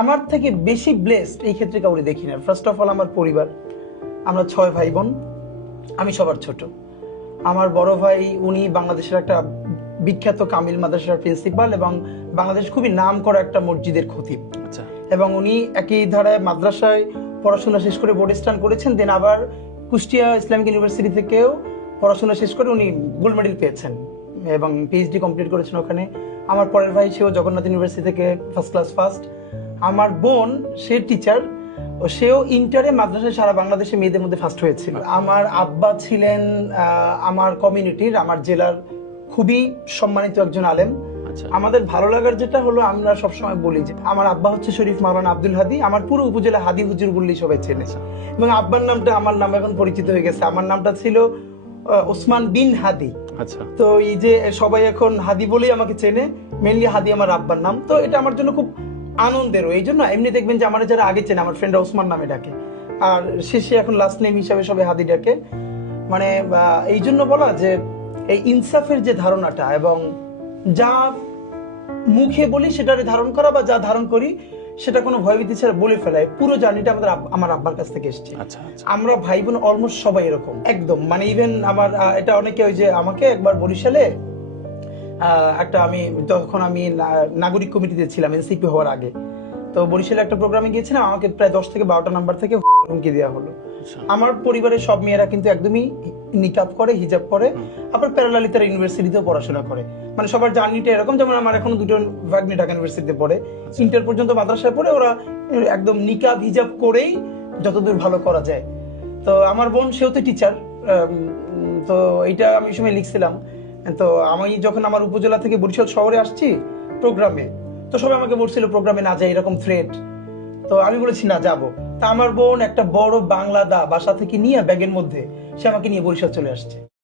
আমার থেকে বেশি ব্লেসড এই ক্ষেত্রে কাউরে দেখি না। ফার্স্ট অফ অল আমার পরিবার, আমরা 6 ভাই বোন, আমি সবার ছোট। আমার বড় ভাই উনি বাংলাদেশের একটা বিখ্যাত কামিল মাদ্রাসার প্রিন্সিপাল এবং বাংলাদেশ খুবই নাম করা একটা মসজিদের খতিব। আচ্ছা। এবং উনি একই ধারায় মাদ্রাসায় পড়াশোনা শেষ করে বোর্ড স্টান করেছেন, দেন আবার কুষ্টিয়া ইসলামিক ইউনিভার্সিটি থেকেও পড়াশোনা শেষ করে উনি গোল্ড মেডেল পেয়েছেন এবং পিএইচডি কমপ্লিট করেছেন ওখানে। আমার পরের ভাই সেও জগন্নাথ ইউনিভার্সিটি থেকে ফার্স্ট ক্লাস ফার্স্ট। আমার বোন সে টিচার, ও সেও ইন্টারে মাদ্রাসায় সারা বাংলাদেশে মেয়েদের মধ্যে ফার্স্ট হয়েছিল। আমার আব্বা ছিলেন আমার কমিউনিটির, আমার জেলার খুবই সম্মানিত একজন আলেম। আচ্ছা। আমাদের ভালো লাগার যেটা হলো, আমরা সবসময় বলি যে আমার আব্বা হচ্ছে শরীফ মাওলানা আব্দুল হাদি, আমার পুরো উপজেলা হাদি হুজুর বললেই সবাই চেনে। এবং আব্বার নামটা আমার নাম এখন পরিচিত হয়ে গেছে, আমার নামটা ছিল ওসমান বিন হাদি। আচ্ছা। তো এই যে সবাই এখন হাদি বলেই আমাকে চেনে, মেনলি হাদি আমার আব্বার নাম। তো এটা আমার জন্য খুব আনন্দেরও। এই জন্য এমনি দেখবেন যে আমার যারা আগে চেনে আমার ফ্রেন্ডরা ওসমান নামে ডাকে, আর শেষে এখন লাস্ট নেম হিসাবে সবাই হাদি ডাকে। মানে এই জন্য বলা যে এই ইনসাফের যে ধারণাটা এবং যা মুখে বলি সেটারে ধারণ করা, বা যা ধারণ করি সেটা কোনো ভয়ভীতি ছাড়া বলে ফেলায়, পুরো জার্নিটা আমাদের আমার আব্বার কাছ থেকে এসেছে। আচ্ছা। আমরা ভাই বোন অলমোস্ট সবাই এরকম একদম। মানে ইভেন আমার এটা অনেকে ওই যে আমাকে একবার বরিশালে একটা, আমি তখন আমি নাগরিক কমিটিতে ছিলাম এনসিপি হওয়ার আগে, তো বরিশালে একটা প্রোগ্রামে গিয়েছিলাম, আমাকে প্রায় 10 থেকে 12টা নাম্বার থেকে হুমকি দেওয়া হলো। আমার পরিবারের সব মেয়েরা কিন্তু একদমই নিকাব করে, হিজাব করে, আবার প্যারালালি তারা ইউনিভার্সিটিতেও পড়াশোনা করে। মানে সবার জার্নিটা এরকম, যেমন আমার এখনো দুটো ভাগ্নি ঢাকা ইউনিভার্সিটিতে পড়ে, ইন্টার পর্যন্ত মাদ্রাসায় পড়ে, ওরা একদম নিকাব হিজাব করেই যতদূর ভালো করা যায়। তো আমার বোন সেও তো টিচার, তো এইটা আমি সময় লিখছিলাম। তো আমি যখন আমার উপজেলা থেকে বরিশাল শহরে আসছি প্রোগ্রামে, তো সবাই আমাকে বলছিল প্রোগ্রামে না যায়, এরকম থ্রেট। তো আমি বলেছি না, যাবো। তা আমার বোন একটা বড় বাংলা দা বাসা থেকে নিয়ে ব্যাগের মধ্যে সে আমাকে নিয়ে বরিশাল চলে আসছে।